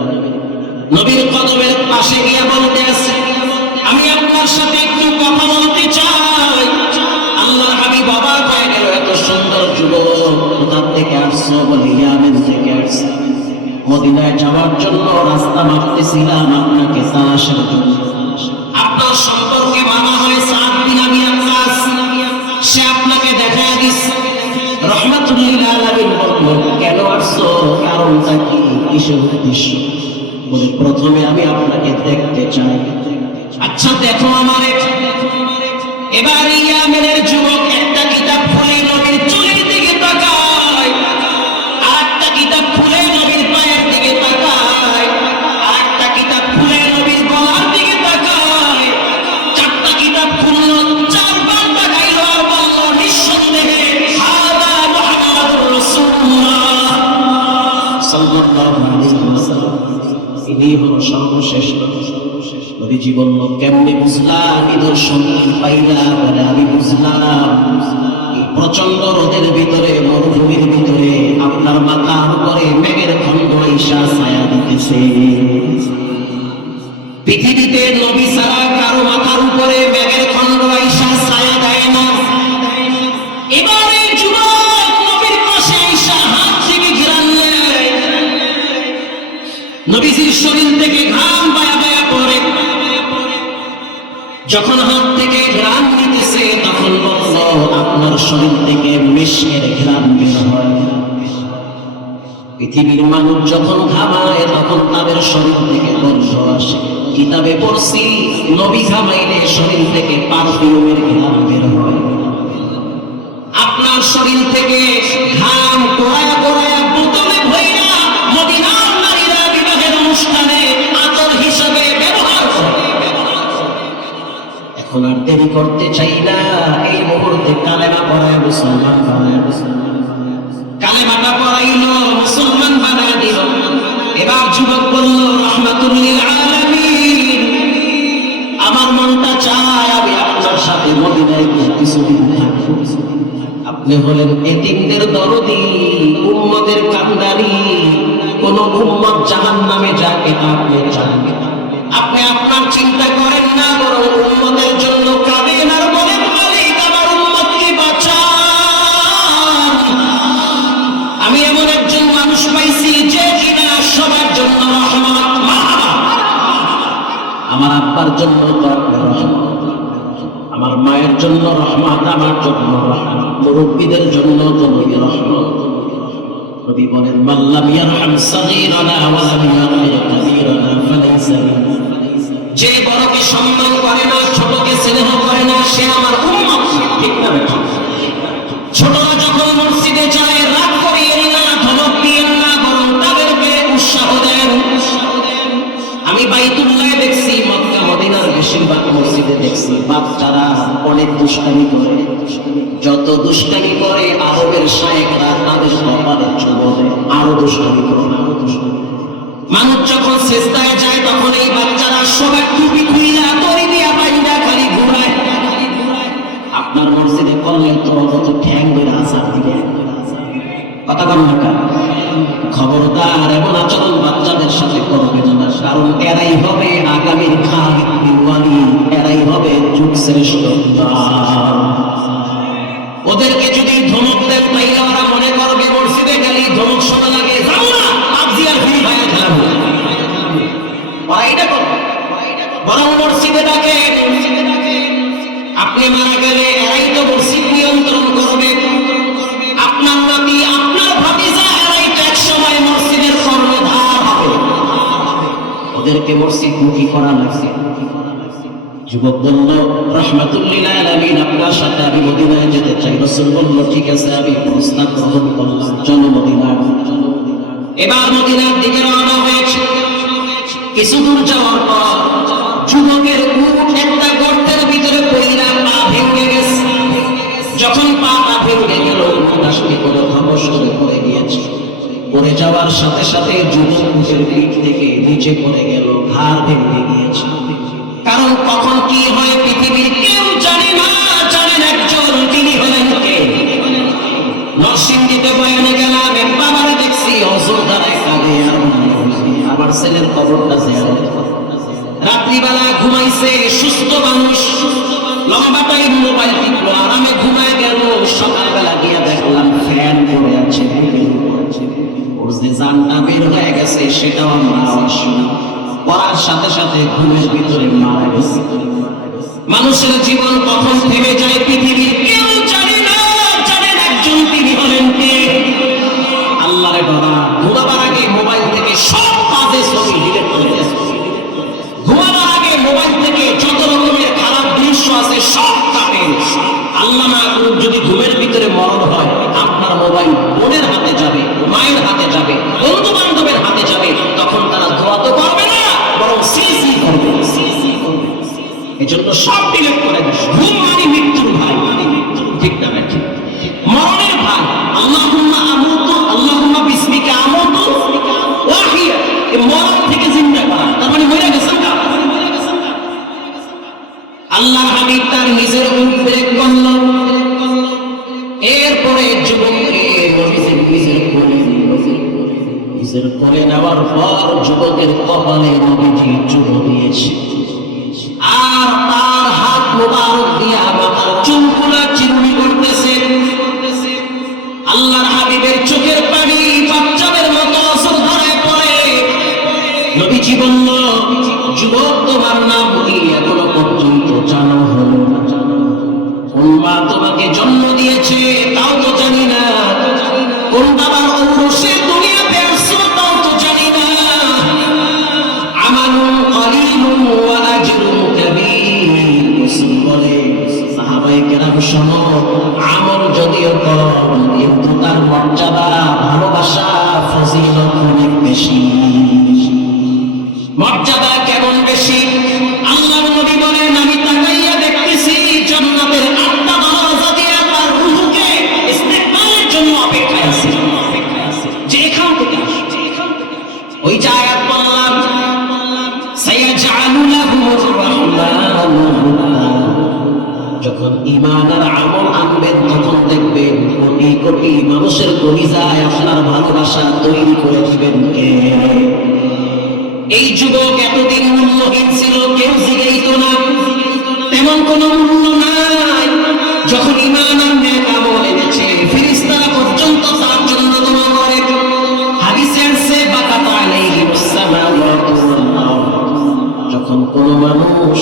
নবীর কদমের পাশে গিয়ে বলতে আছে আমি আপনার সাথে একটু কথা বলতে চাই। আল্লাহর হাবিব অবাক হয়ে গেল, এত সুন্দর যুবক কোথা থেকে আসছো? বলে ইয়ামেন থেকে আসছে, মদিনায় যাওয়ার জন্য রাস্তা মাপতেছিলাম আপনাকে তালাশের জন্য। আপনার সম্পর্কে ভাবা হয় সাদ বিন আবি ওয়াক্কাস, সে আপনাকে দেখায় দিচ্ছে। রাহমাতুল্লিল আলামিন বলল কেন আসছো, কারণটা কি, কিসের উদ্দেশ্য? বলে প্রথমে আমি আপনাকে দেখতে চাই। আচ্ছা দেখো আমারে। এবার ইয়ামেনের যুবক একটা কিতাব খুলে নবীর চুলের দিকে তাকায়, আর একটা তিনি হলো সর্বশ্রেষ্ঠ। নবীজি বলল, কেমনে বুঝলাম? নিদর্শন পাইলা? বলে, আমি বুঝলাম এই প্রচন্ড রোদের ভিতরে, মরুভূমির ভিতরে আপনার মাথার উপরে মেঘের খন্ড আইসা ছায়া দিতেছে। পৃথিবীতে নবী ছাড়া কারো মাথার উপরে মেঘের খন্ড আইসা ছায়া দেয় না। এবারে যুবক নবীর পাশে আইসা হাত থেকে ঘিরান নেয়, নবীজির শরীর থেকে ঘাম বায়া বায়া পড়ে। যখন হাত থেকে ঘ্রাণ নিতেছে তখন বলল, আপনার শরীর থেকে মিশকের ঘ্রাণ বের হয়। পৃথিবীর মানুষ যখন ঘামায় তখন তাদের শরীর থেকে গন্ধ আসে। কিতাবে পড়ছি, নবী ঘামাইলে শরীর থেকে পারফিউমের ঘ্রাণ বের হয়। আপনার শরীর থেকে ঘাম গড়ায়া গড়ায়া বোতলে ভইরা মদিনার নারীরা বিবাহের অনুষ্ঠানে আতর হিসেবে ব্যবহার করে। এখন আর দেরি করতে চাই না, এই মুহূর্তে কালেমা পড়ায় মুসলমান বানায়। কালেমাটা পড়াইল, মুসলমান বানায় দিল। এবার যুবক বলল, রাহমাতুল লিল আলামিন, আমার মনটা চায় আমি আপনার সাথে মদিনায় গিয়ে কিছুদিন থাকবো। আপনি হলেন এতিমদের দরদি, উম্মতের কান্দারি। কোন উম্মত জাহান্নামে যাক এটা আপনি চান। আপনি আপনার চিন্তা করেন না, বরং উম্মতের জন্য কাঁদেন আর বলেন, মালিক আমার উম্মতকে বাঁচান। আমি এমন একজন মানুষ পাইছি যে কিনা সবার জন্য রহমত। আমার আব্বার জন্য তো আপনি রহমত, আমার মায়ের জন্য রহমত, আমার জন্য রহমত, মুরব্বীদের জন্য তো নবী রহমত। নবী বলেন, মাল্লাম ইয়ারহাম সাগীরানা ওয়া লাম ইয়াগফির কাবীরানা ফালাইসা মিন্না। যে বড়কে সম্মান করে না, ছোটকে স্নেহ করে না, সে আমার উম্মত। ঠিক না বেটা? ছোটরা যখন মসজিদে যায় রাগ করিয়েন না, ধমক দিয়েন না, বরং তাদেরকে উৎসাহ দেন। আমি বাইতুল্লাহে দেখছি, মক্কা মদিনার বেশিরভাগ মসজিদে দেখছি বাচ্চারা অনেক দুষ্টামি করে। যত দুষ্টামি করে আরবের শায়েখরা তাদের কপালে চুমো দেয়, আরো দুষ্টামি করে। মানুষ যখন সেজদায় যায় তখন এই বাচ্চারা সবাই টুপি খুইলা তরি দিয়া বাইন্দা খালি ঘুরায়। আপনার মসজিদে করলে তো অত ঠ্যাং বেড়ে আসার দিবে কথা কম না। খবরদার, এমন আচরণ বাচ্চাদের সাথে করবেন না, কারণ এরাই হবে আগামীর খালিদ বিন ওয়ালিদ, এরাই হবে যুগ শ্রেষ্ঠ। ওদেরকে যদি ধমক দেন তাইলে ওরা মনে করবে মসজিদে গেলে ধমক শোনা লাগে, যাও না পাবজি আর ফ্রি ফায়ার খেলাবো। ওরা এটা করবে, বরং মসজিদে ডাকে। আপনি মারা গেলে এরাই তো মসজিদ নিয়ন্ত্রণ করবে। আপনার নাতি, আপনার ভাতিজা, এরাই তো এক সময় মসজিদের কর্ণধার হবে। ওদেরকে মসজিদ মুখী করা লাগছে। যুবক বলল, রাহমাতুল লিল আলামিন, আপনার সাথে আমি মদিনায় যেতে চাই। রাসূল বলল, ঠিক আছে, আমি প্রস্তাব গ্রহণ করলাম, চলো মদিনায়। এবার মদিনার দিকে রওনা হয়েছে। কিছু দূর যাওয়ার পর যুবকের উট একটা গর্তের ভিতরে পড়িয়া পা ভেঙে গেছে। যখন পাটা ভেঙে গেল, উদাসী করে ধবস করে পড়ে গিয়েছে। পড়ে যাওয়ার সাথে সাথে যুবক উটের পিঠ থেকে নিচে পড়ে গেল, ঘাড় ভেঙে গিয়েছে। কারণ কখন কি হয় পৃথিবীর কেউ জানে না, জানেন একজন, তিনি হলেন কে? নরসিংদীতে বয়ানে গেলাম, এক বাবারে দেখছি অজর দ্বারায় কাঁদে, আমার ছেলের খবরটা জেয়ারত। রাত্রিবেলা ঘুমাইছে, সুস্থ মানুষ, লম্বা টাইম মোবাইল টিপলো, আরামে ঘুমায় গেল। সকালবেলা গিয়া দেখলাম ফ্যান পড়ে আছে, ওর যে জানটা বের হয়ে গেছে সেটাও আমরা আওয়াজ শুনি। পড়ার সাথে সাথে ঘুমের ভিতরে মারা গেছে। মানুষের জীবন কখন থেমে যায় পৃথিবীর কেউ জানে না, জানেন একজন, তিনি হলেন কে? আল্লাহরে ডরা। ঘুমাবার আগে মোবাইল থেকে সব বাজে ছবি ডিলিট করে দেন। ঘুমাবার আগে মোবাইল থেকে যত রকমের খারাপ দৃশ্য আছে সব কাটেন। আল্লাহ না করুক যদি ঘুমের ভিতরে মরণ হয়, আপনার মোবাইল বোনের হাতে যাবে, মায়ের হাতে যাবে, বন্ধু বান্ধবের হাতে যাবে, তখন তারা দোয়া তো করবে না, বরং সিসি করবে। এজন্য সব ডিলিট করে দেন। ঘুম মানে মৃত্যুর ভাই, ঠিক না ভাই? মরণের ভাই। আল্লাহুম্মা আমুতু, আল্লাহুম্মা বিসমিকা আমুতু ওয়া আহইয়া। এই মরণ থেকে জিন্দা করা নিজের কোলে নেওয়ার পর যুবকের কপালে নবীজি চুমো দিয়েছে, আর তার হাত মোবারক দিয়া মাথার চুলগুলা চিরুনি করতেছে। আল্লাহর হাবিবের চোখের পানি বাচ্চাদের মতো ধরে পড়ে। নবীজি বলল, যুবক তোমার নাম কি এখনো পর্যন্ত জানা হলো না? কোন মা তোমাকে জন্ম দিয়েছে তাও তো জানি না, কোন বাবার ঔরসে দুনিয়াতে আসছো তাও তো জানি না। আমালুন কলিলুন ওয়া আজরুন কাবীর। রাসূল বলে, সাহাবায়ে কেরাম শোনো, আমল যদিও কম কিন্তু তার মর্যাদা, ভালোবাসা, ফজিলত অনেক বেশি। মর্যাদা কেমন বেশি? আল্লাহর নবী বলেন, আমি তাকাইয়া দেখতেছি জান্নাতের 8টা দরজা দিয়ে তার রূহকে ইস্তেকবালের জন্য অপেক্ষায় আছে, যে এখান থেকে ওই যে আয়াত বললাম, সায়াজআলু লাহুর রাহমানু উদ্দা। যখন ঈমান আর আমল আনবেন তখন দেখবেন কোটি কোটি মানুষের কলিজায় আপনার ভালোবাসা তৈরি করে দিবেন কে? এই যুবক এতদিন মূল্যহীন ছিল, কেউ জিজ্ঞাসিত না, তেমন কোন মূল্য নাই। যখন ঈমান আর নেক আমল এনেছে, ফেরেশতারা পর্যন্ত তার জন্য দোয়া করে। হাদিসে আছে, বাকাত আলাইহিস সামাওয়াতু ওয়াল আরদ। যখন কোন মানুষ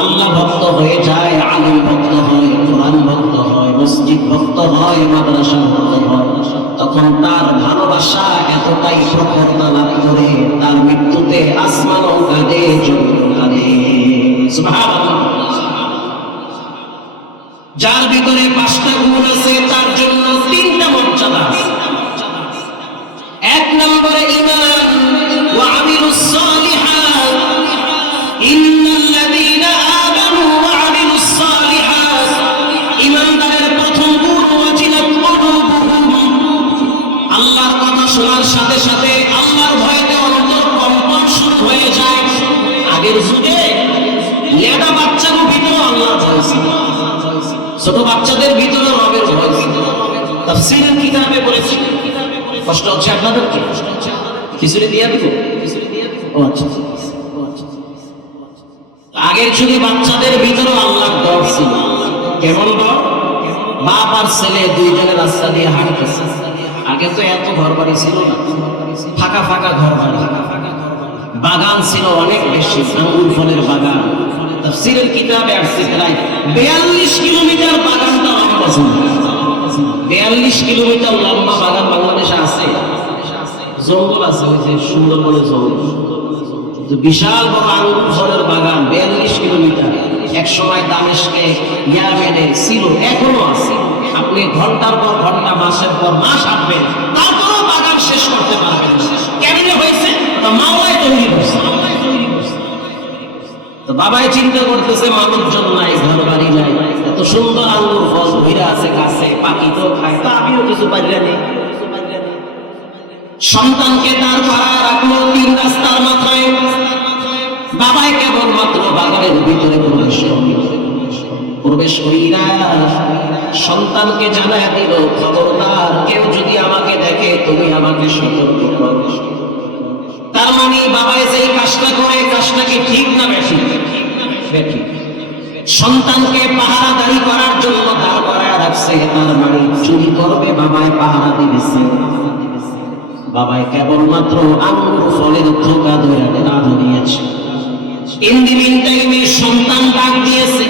আল্লাহ ভক্ত হয়ে যায়, আলিম ভক্ত হয়, কোরআন ভক্ত হয়, মসজিদ ভক্ত হয়, মাদ্রাসা ভক্ত হয়, তখন তার ভালোবাসা এতটাই প্রখরতা লাভ করে, তার মৃত্যুতে আসমানও কাঁদে, জমিন কাঁদে। সুবহানাল্লাহ। যার ভিতরে 5টা গুণ আছে তার জন্য 3টা মর্যাদা আছে। 1 নম্বরে ঈমান ওয়া আমিলুস সালিহাত। ইন্নাল্লাযীনা আমানু ওয়া আমিলুস সালিহাত। ঈমানদারের প্রথম গুণ ওয়াজিলাত কুলুবুহুম। আল্লাহর কথা শোনার সাথে সাথে আল্লাহর ভয়তে অন্তর কম্পন শুরু হয়ে যায়। আগের যুগে লেডা বাচ্চার ভিতরে আল্লাহর ভয় ছিল, ছোট বাচ্চাদের ভিতরে রবের ভয় ছিল। তাফসীরের কিতাবে বলেছে, কষ্ট হচ্ছে আপনাদের কি? খিচুড়ি দিয়ে দিব? ও আচ্ছা। আগের যুগে বাচ্চাদের ভিতরে আল্লাহর ডর ছিল। কেমন ডর? বাপ আর ছেলে দুইজনে রাস্তা দিয়ে হাঁটতেছে। আগে তো এত ঘর বাড়ি ছিল না, ফাঁকা ফাঁকা ঘর বাড়ি, বাগান ছিল অনেক বেশি, আঙ্গুর ফলের বাগান। তাফসীরের কিতাবে আসছে প্রায় 42 কিলোমিটার বাগানটা লম্বা ছিল। 42 কিলোমিটার লম্বা বাগান বাংলাদেশে আছে। জঙ্গল আছে, ওই যে সুন্দরবনের জঙ্গল, বিশাল বড় আঙ্গুর ফলের বাগান 42 কিলোমিটার। এক সময় দামেস্কে, ইয়ামেনে ছিল, এখনো আছে। আপনি ঘন্টার পর ঘন্টা, মাসের পর মাস হাঁটবেন, তারপরও বাগান শেষ করতে পারবেন না। কেমনে হয়েছে? মাওলাই তৈরি করছে। তো বাবাই চিন্তা করতেছে, মানুষজন নাই, ঘর বাড়ি নাই, এত সুন্দর আঙ্গুর ফল ঘিরে আছে গাছে, পাখি তো খায়, তা আমিও কিছু পারিলে নেই। সন্তানকে তার পাড়া রাখলো 3 রাস্তার মাথায়। বাবাই কেবলমাত্র বাগানের ভিতরে প্রবেশ করিয়া সন্তানকে জানায় দিল, খবরদার, কেউ যদি আমাকে দেখে তুমি আমাকে সতর্ক করো। তার মানে বাবাই যেই কাজটা করে, কাজটা কি ঠিক না বেশি? সন্তানকে পাহারাদারি করার জন্য দাঁড় করায় রাখছে। তার মানে চুরি করবে, বাবাই পাহারা দিয়েছে। বাবাই কেবলমাত্র আঙ্গুর ফলের থোকা ধরে রাখা দিয়েছে। ইন দি মিন টাইমে সন্তান ডাক দিয়েছে,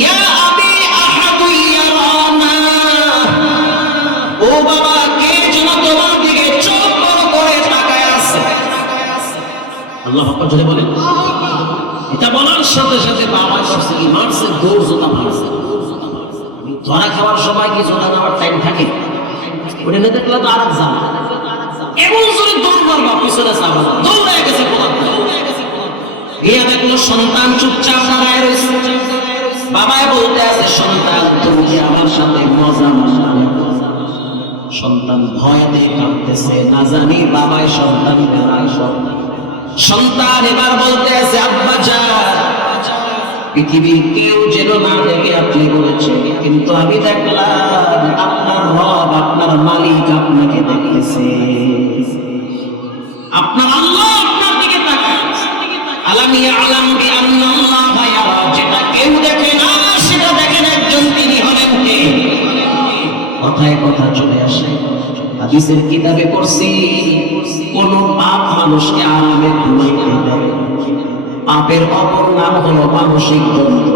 ইয়া আবি আহাদু ইয়ারানা। ও বাবা, কে যেন তোমার দিকে চোখ বড় করে তাকায় আছে। আল্লাহু আকবার জোরে বলেন। এটা বলার সাথে সাথে বাবা করছে কি? মারছে, দৌড় জোতা মারছে। ধরা খাওয়ার সময় কি জোতা নেওয়ার টাইম থাকে? ওটা না দেখলে তো আরেক জানা। এমন জোরে দৌড় মারবা, পিছনে যাবা, দৌড়ে গেছে কোথাও। গিয়ে দেখলো সন্তান চুপচাপ দাঁড়ায় রয়েছে। বাবাই বলতে আছে, সন্তান তুমি কি আমার সাথে মজা মারবে? সন্তান ভয়তে কাঁপতেছে, না জানি বাবাই সন্তানকে নাই। সন্তান এবার বলতে আছে, আব্বা যান, পৃথিবীর কেউ যেন না দেখে আপনি বলেছেন, কিন্তু আমি দেখলাম আপনার রব, আপনার মালিক আপনাকে দেখতেছে। আপনার আল্লাহ আপনার দিকে তাকায়। আলাম ইয়ালাম বিআন্নাল্লাহা ইয়ারা, যেটা কেউ দেখে না সেটা দেখেন একজন, তিনি হলেন কে? কথায় কথা চলে আসে। হাদিসের কিতাবে পড়ছি, কোন পাপ মানুষকে আরামে ঘুমাইতে দেয়। পাপের অপর নাম হলো মানসিক যন্ত্র।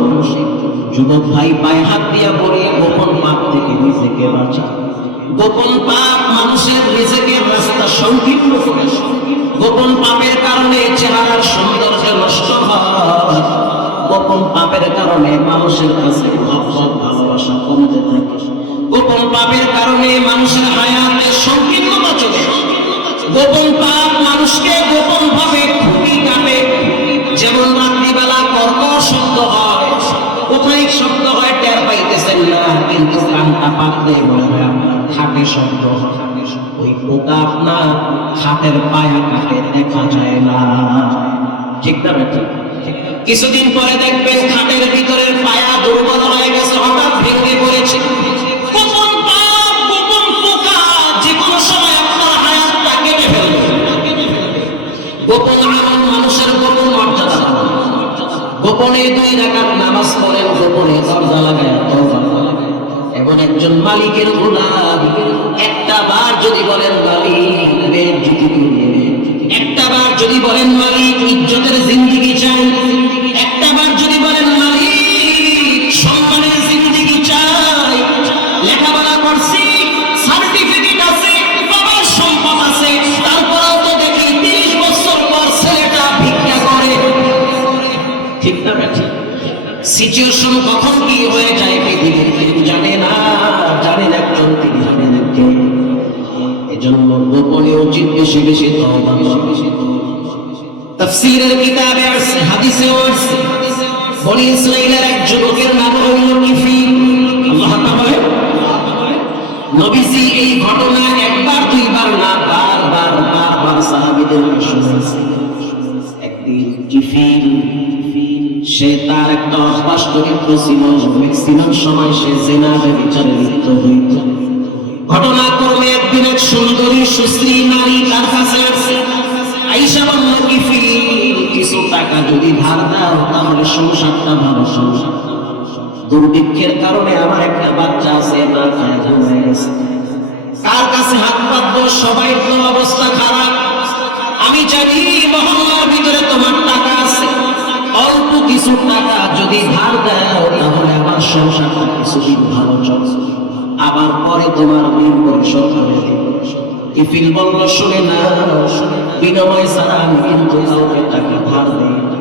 যুবক ভাই, পায়ে হাত দিয়া বলি, গোপন পাপ থেকে নিজেকে বাঁচা। গোপন পাপ মানুষের রিজিকের রাস্তা সংকীর্ণ করে। গোপন পাপের কারণে চেহারার সৌন্দর্য নষ্ট হয়। গোপন পাপের কারণে মানুষের কাছে মহব্বত ভালোবাসা কমতে থাকে। গোপন পাপের কারণে মানুষের হায়াতে সংকীর্ণতা চলে। গোপন পাপ মানুষকে গোপন ভাবে খুবই কাটে। যেমন রাত্রিবেলা কর্কশ শব্দ হয়, কোথায় শব্দ হয় টের পাইতেছেন না, কিন্তু কানটা পাতলে মনে হয় আপনার খাটে শব্দ। ওই পোকা আপনার খাটের পায়া কাটে, দেখা যায় না। ঠিক না বেটা? কিছুদিন পরে দেখবেন খাটের ভিতরের পায়া দুর্বল হয়ে গেছে, হঠাৎ ভেঙে পড়েছে। গোপন পাপ, গোপন পোকা যে কোনো সময় আপনার হায়াতটা কেটে ফেলবে। গোপন আমল মানুষের গোপন মর্যাদা। গোপনে 2 রাকাত নামাজ পড়েন, গোপনে দরজা লাগায় তওবা করেন। এমন একজন মালিকের গোলাম, একটা বার যদি বলেন মালিক বেইজ্জতি করবে, একটা বার যদি বলেন মালিক ইজ্জতের জিন্দেগি চাই, একটা বার যদি বলেন মালিক সম্মানের জিন্দেগি চাই, লেখাপড়া করছি, সার্টিফিকেট আছে, বাবার সম্পদ আছে, তারপরেও তো দেখি 30 বছর পর ছেলেটা ভিক্ষা করে। ঠিক না বেটা? সিচুয়েশন কখন কি হয়ে যায় পৃথিবীর কেউ জানে না, জানেন একজন, তিনি জানেন কে। এজন্য গোপনে উচিত বেশি বেশি তওবা। তাফসীরের কিতাবে আছে, হাদিসেও আছে, বনি ইসরাঈলের এক যুবকের নাম হলো কিফিল। আল্লাহ তাআলা নবীজি এই ঘটনা একবার দুইবার না, বারবার সাহাবীদেরকে শোনাইছেন। একদিন কিফিল, সে তার একটা অভ্যাস চরিত্র ছিল, ম্যাক্সিমাম সময় সে জিনার বিচারে লিপ্ত হইত। ঘটনাক্রমে একদিন এক সুন্দরী সুশ্রী নারী তার কাছে আসে। আয়েশা বলল, কিফিল, কিছু টাকা যদি ধার দাও তাহলে সংসারটা ভালো চলবে। দুর্ভিক্ষের কারণে আমার একটা বাচ্চা আছে, না খায় ঘুমিয়ে গেছে। কার কাছে হাত পাতবো? সবাই তো অবস্থা খারাপ। আমি জানি মহল্লার ভিতরে তোমার টাকা আছে, অল্প কিছু টাকা যদি ধার দাও তাহলে আমার সংসারটা কিছুদিন ভালো চলবে, আবার পরে তোমার ঋণ পরিশোধ করে দেব। কিফিল বলল, শুনে না, বিনিময় ছাড়া আমি কিন্তু কাউকে টাকা ধার দেই না।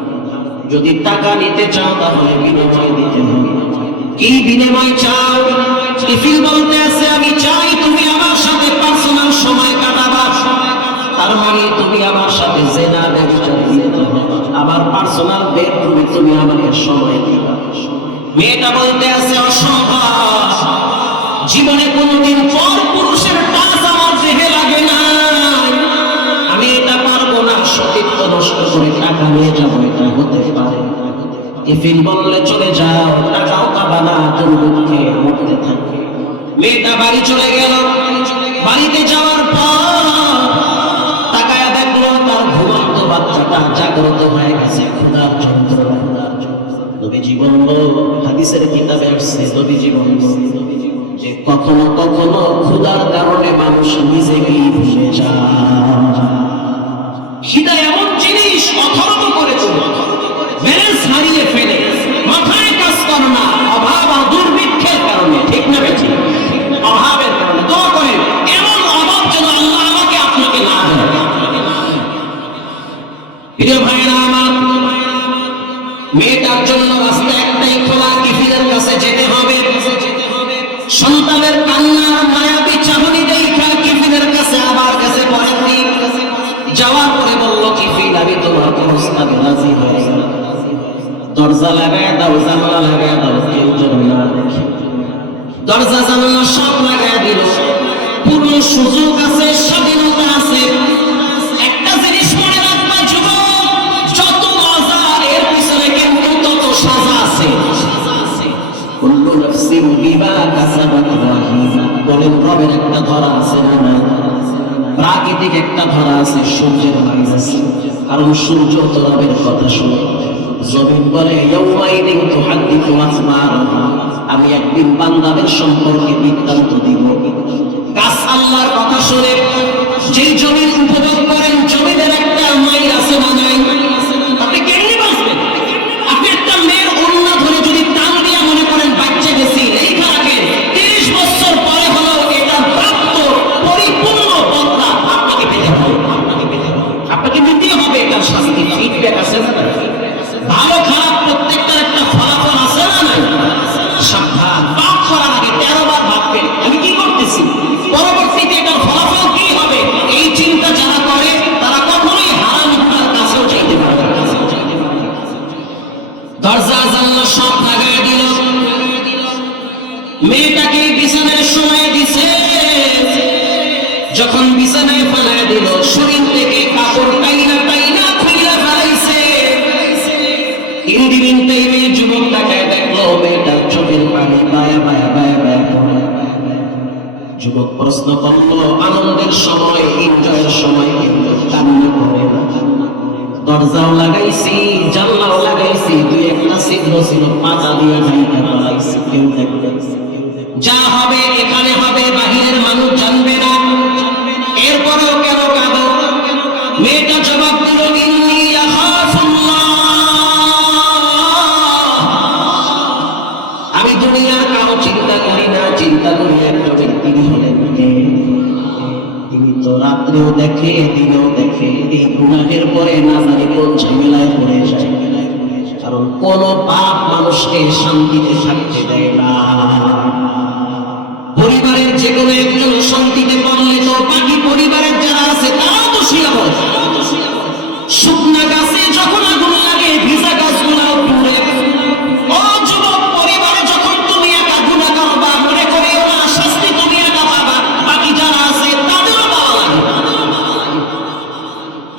যদি টাকা নিতে চাও তাহলে বিনিময় দিতে হবে। কি বিনিময় চাও? কিফিল বলতে আছে, আমি চাই তুমি আমার সাথে পার্সোনাল সময় কাটাবা। তার মানে তুমি আমার সাথে জিনা ব্যভিচার করতে হবে, আমার পার্সোনাল বেডরুমে তুমি আমাকে সময় দিবা। মেয়েটা বলতে আছে, অসম্ভব, জীবনে কোনোদিন পর পুরুষের টাচ আমার দেহে লাগে না, আমি এটা পারবো না। সতীত্ব নষ্ট করে টাকা নিয়ে যাবো, এটা হতে পারে। কিফিল বললে, চলে যাও, টাকাও পাবা না, দুর্ভিক্ষে উঠতে থাকবে। মেয়েটা বাড়ি চলে গেল। বাড়িতে যাওয়ার পর তাকায়া দেখলো তার ঘুমন্ত বাচ্চাটা জাগ্রত হয়ে গেছে ক্ষুধার যন্ত্রণায়। নবীজি বলল, হাদিসের কিতাবে আসছে, নবীজি বলল যে কখনো কখনো ক্ষুধার কারণে মানুষ নিজেকেই ভুলে যায়। খিদা এমন জিনিস অথর্ব করে তোলে, ব্যালেন্স হারিয়ে ফেলে, মাথায় কাজ করে না। অভাব আর দুর্ভিক্ষের কারণে, ঠিক না বেঠি? অভাবের কারণে দোয়া করেন, এমন অভাব যেন আল্লাহ আমাকে আপনাকে না দেয়। প্রিয় ভাইরা আমার, মেয়েটার জন্য রাস্তা একটাই খোলা, কিফিলের কাছে যেতে হবে। সন্তানের কান্নার মায়াবী চাহনি দেখা কিফিলের কাছে আবার গেছে পরের দিন। যাওয়ার পরে বলল, কিফিল, আমি তোমার প্রস্তাবে রাজি হয়ে গেলাম। দরজা লাগায় দাও, জানলা লাগায় দাও, কেউ যেন না দেখে। দরজা জানলা সব লাগায় দিল। পুরো সুযোগ আছে, স্বাধীনতা আছে। একটা জিনিস মনে রাখবা যুবক, যত মজা এর পিছনে কিন্তু তত সাজা আছে। কুল্লু নাফসিন বিমা কাসাবাত রাহিনা, বলেন রবের একটা ধরা আছে না? প্রাকৃতিক একটা ধরা আছে, সূর্যের মাইনাস, কারণ সূর্য তো রবের কথা শুনে। জমিন বলে ইয়াউমাইদিন তুহাদ্দিসু আসমারুহা, আমি একদিন বান্দাদের সম্পর্কে বৃত্তান্ত দিব। গাছ আল্লাহর কথা শুনে যেই জমিন উপভোগ করেন, জমিনের একটা মাইল আছে না নাই? আপনি কেমনি বাঁচবেন? আপনি একটা মেয়ের ওড়না ধরে যদি টান দিয়ে মনে করেন বাচ্চা গেছি, এই খারাপে 30 বছর পরে হলো এটা প্রাপ্ত পরিপূর্ণ বদলা আপনাকে পেতে হবে, আপনাকে নিতে হবে। এটার শাস্তি ফিডব্যাক আছে না? ভালো খারাপ প্রত্যেকটার একটা ফলাফল আছে না নাই? সাবধান, পাপ করার আগে 13 বার ভাববেন আমি কি করতেছি, পরবর্তীতে এটার ফলাফল কি হবে। এই চিন্তা যারা করে তারা কখনোই হারাম গুনার কাছেও চাইতে পারবে না। দরজা জানলা সব লাগায় দিল, মেয়েটাকে বিছানায় শোয়ায় দিছে। যখন বিছানায় ফেলায় দিল, শরীর থেকে কাপড় টাইনা টাইনা খুইলা ফেলাইছে। 3 দিন টাইমে যুবকটাকে দেখলো, মেয়েটার চোখের পানি বায়া বায়া বায়া বায়া পড়ে। যুবক প্রশ্ন করলো, আনন্দের সময়, এনজয়ের সময় কিন্তু কান্না করে না? দরজাও লাগাইছি, জানলাও লাগাইছি, 2-1টা ছিদ্র ছিল, পাতা দিয়ে ঢাইকা ফেলাইছি, কেউ দেখবে না। যা হবে এখানে হবে, বাহিরের মানুষ জানবে না। এরপরেও কেন কাঁদো? মেয়েটা জবাব দিল, ইন্নী আখাফুল্লাহ, আমি দুনিয়ার কারো চিন্তা করি না, চিন্তা করি একজন, তিনি হলেন কে? তিনি তো রাত্রেও দেখে, দিনেও দেখে। এই গুনাহের পরে না জানি কোন ঝামেলায় পড়ে যায়, কারণ কোন পাপ মানুষকে শান্তিতে থাকতে দেয় না। পরিবারের যে কোনো একজন শান্তিতে পড়লে তো বাকি পরিবারের যারা আছে তারাও তো শিয়া হয়। শুকনা গাছে যখন আগুন লাগে, ভিজা গাছগুলাও পুড়ে। ও যুবক, পরিবারে যখন তুমি একা গুনাহ করবা, মনে করিও না শাস্তি তুমি একা পাবা, বাকি যারা আছে তাদেরও পাওয়া লাগে।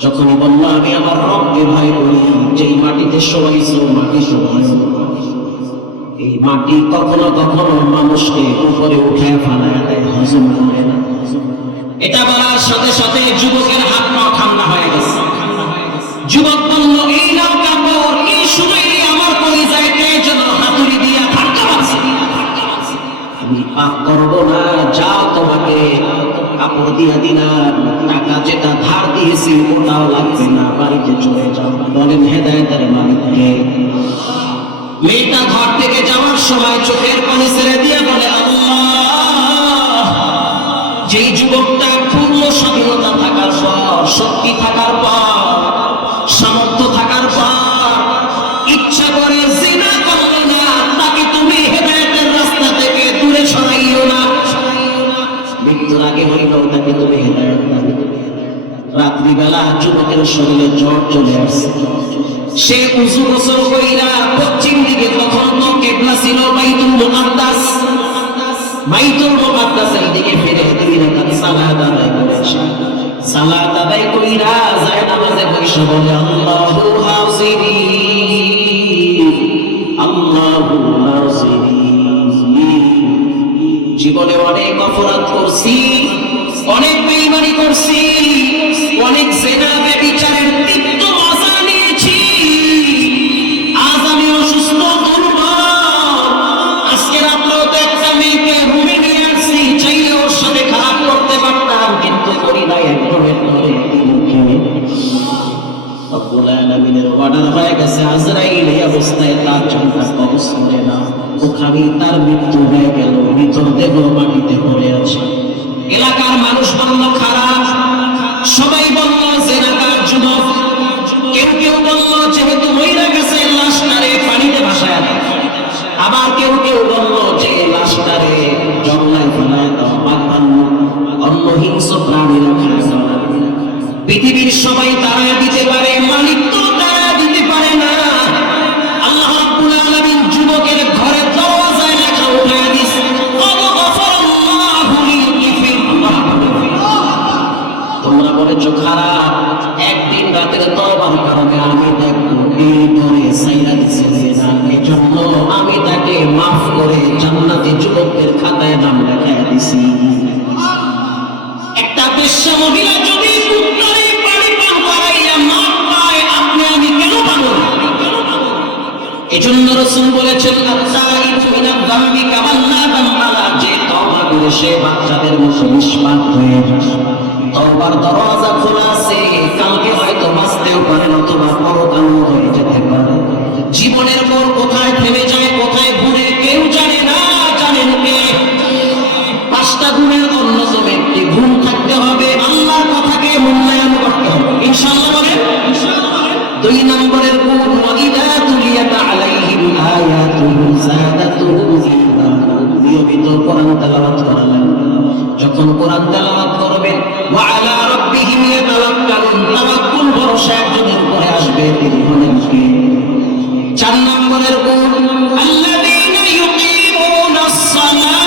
যখন বললো আমি আমার রবকে ভয় করি, যেই মাটিতে শোয়াইছো মাটি শোয়াইছো, এই মাটি কখনো কখনো মানুষকে উপরে উঠে ফেলায় দেয়, হজম করে না। এটা বলার সাথে সাথে যুবকের হাত পা ঠান্ডা হয়ে গেছে। যুবক বলল, এই নাও কাপড়, এই সময় আমার কলিজায়তে যেন হাতুড়ি দিয়া ধাক্কা মারছে। আমি পাপ করবো না, যাও তোমাকে কাপড় দিয়া দিলাম, টাকা যেটা ধার দিয়েছি ওটাও লাগবে না, বাড়িতে চলে যাও। বলেন হেদায়েতের মালিককে। মেয়েটা ঘর থেকে যাওয়ার সময় চোখের পানি ছেড়ে দিয়ে বলে, আল্লাহ, যেই যুবকটা পূর্ণ স্বাধীনতা থাকার পর, শক্তি থাকার পর, সামর্থ্য থাকার পর ইচ্ছা করে জিনা করলো না, তাকে তুমি হেদায়েতের রাস্তা থেকে দূরে সরাইও না। মৃত্যুর আগে হইল তাকে তুমি হেদায়েত দাও। রাত্রিবেলা যুবকের শরীরে জ্বর চলে আসছে। সে উযু গোসল কইরা পশ্চিম দিকে, তখন তো কিবলা ছিল বাইতুল মুকাদ্দাস, বাইতুল মুকাদ্দাসের দিকে ফিরে 2 রাকাত সালাত আদায় করেছে। সালাত আদায় কইরা যায় নামাজে বসে বলে, আল্লাহু হাসিবি, আল্লাহু হাসিবি। জীবনে অনেক অপরাধ করছি, অনেক বেঈমানি করছি, অনেক জিনা ব্যভিচারের তীব্র মজা নিয়েছি। আজ আমি অসুস্থ, দুর্বল। আজকে রাত্রেও তো একটা মেয়েকে রুমে নিয়ে আসছি, চাইলে ওর সাথে খারাপ করতে পারতাম, কিন্তু করি নাই। একজনের ধরে রব্বুল আলামিনের অর্ডার হয়ে গেছে, আজরাইল এই অবস্থায় তার জানটা কবজ করে না। ওখানেই তার মৃত্যু হয়ে গেল, মৃতদেহ মাটিতে পড়ে আছে। এলাকার মানুষ বলল খারাপ, সবাই বলল জেনাকার যুবক, কেউ কেউ বলল যেহেতু মহিলা গেছে লাশটারে পানিতে ভাসায় দাও, আবার কেউ কেউ বলল যে লাশটারে জঙ্গলায় ফেলায় দাও, অন্য হিংস্র প্রাণীরা খায় দাও। পৃথিবীর সবাই তারা দিতে পারে, মালিক তো তারা দিতে পারে না। আল্লাহ রাব্বুল আলামিন যুবকের ঘরে দরজায় লেখা উঠায় দিয়েছে, রাসূল বলেছেন আত-তাইবু মিনাল যামবি কামান লা যামবা লা, যে তওবা করে সে বাচ্চাদের মতো নিষ্পাপ হয়ে যায়। তওবার দরজা খোলা আছে, কালকে হয়তো বাঁচতেও পারে অথবা পরকালও হয়ে যেতে পারে। জীবনের মোড় কোথায় থেমে যায়, কোথায় ঘুরে কেউ জানে না, জানেন কে? পাঁচটা গুণের অন্যতম একটি গুণ থাকতে হবে, আল্লাহর কথাকে মূল্যায়ন করতে হবে। ইনশাআল্লাহ বলেন। দুই নম্বরের গুণ ওয়াইদা তুলিয়াত আলাইহিম আয়াতুহু যাদাতুহুম ঈমানা, নিয়মিত কোরআন তেলাওয়াত করা লাগবে। যখন কোরআন তেলাওয়াত করবেন ওয়া আলা রাব্বিহিম ইয়াতাওয়াক্কালুন, তাওয়াক্কুল ভরসা একজনের উপরে আসবে, তিনি হলেন কে? চার নম্বরের গুণ আল্লাযীনা ইউকিমুনাস সালাহ,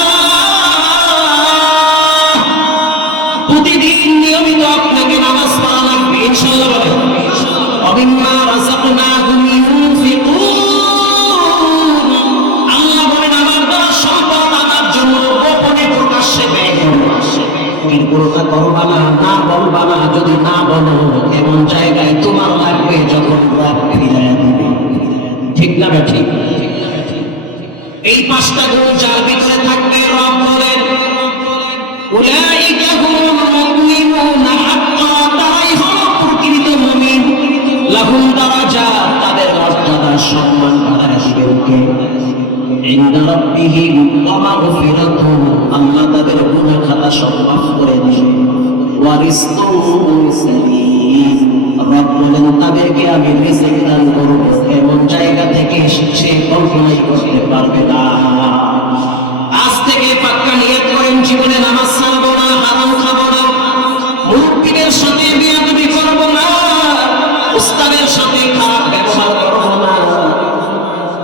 প্রতিদিন নিয়মিত আপনাকে নামাজ পড়া লাগবে। ইনশাআল্লাহ বলেন। ওয়ামিম্মা রাযাকনাহুম ইউনফিকুন, আল্লাহ বলেন আমার দেওয়া সম্পদ আমার জন্য গোপনে প্রকাশ্যে ব্যয় করো। কিরকুরতা করবা না, না বলবা না। যদি না বলো, এমন জায়গায় তোমার লাগবে যখন রব ফিরাইয়া দিবে। ঠিক না ঠিক? এই পাঁচটা গুণ যার ভিতরে থাকবে, রব বলেন উলাইকা হুমুল মুমিনুনা হাক্কান, তারাই হলো প্রকৃত মুমিন। লাহুম দারাজাত, তাদের মর্যাদা সম্মান বাড়ায় দিবেন কে? ইনদা রাব্বিহিম ওয়া মাগফিরাতুন, আল্লাহ তাদের গুনাহ খাতা সব মাফ করে দিবেন। ওয়া রিজকুন সারীর, রব বলেন তাদেরকে আমি রিজিক দান করব, এমন জায়গা থেকে সে কল্পনাই করতে পারবে না। আজ থেকে পাক্কা নিয়ত করেন, জীবনে নামাজ ছাড়বো না, হারাম খাবো না, মুরব্বিদের সাথে বেয়াদবি করব না, উস্তাদের সাথে খারাপ ব্যবহার করব না,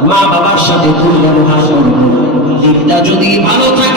মা বাবার সাথে দুর্ব্যবহার করব না। দিনটা যদি ভালো থাকে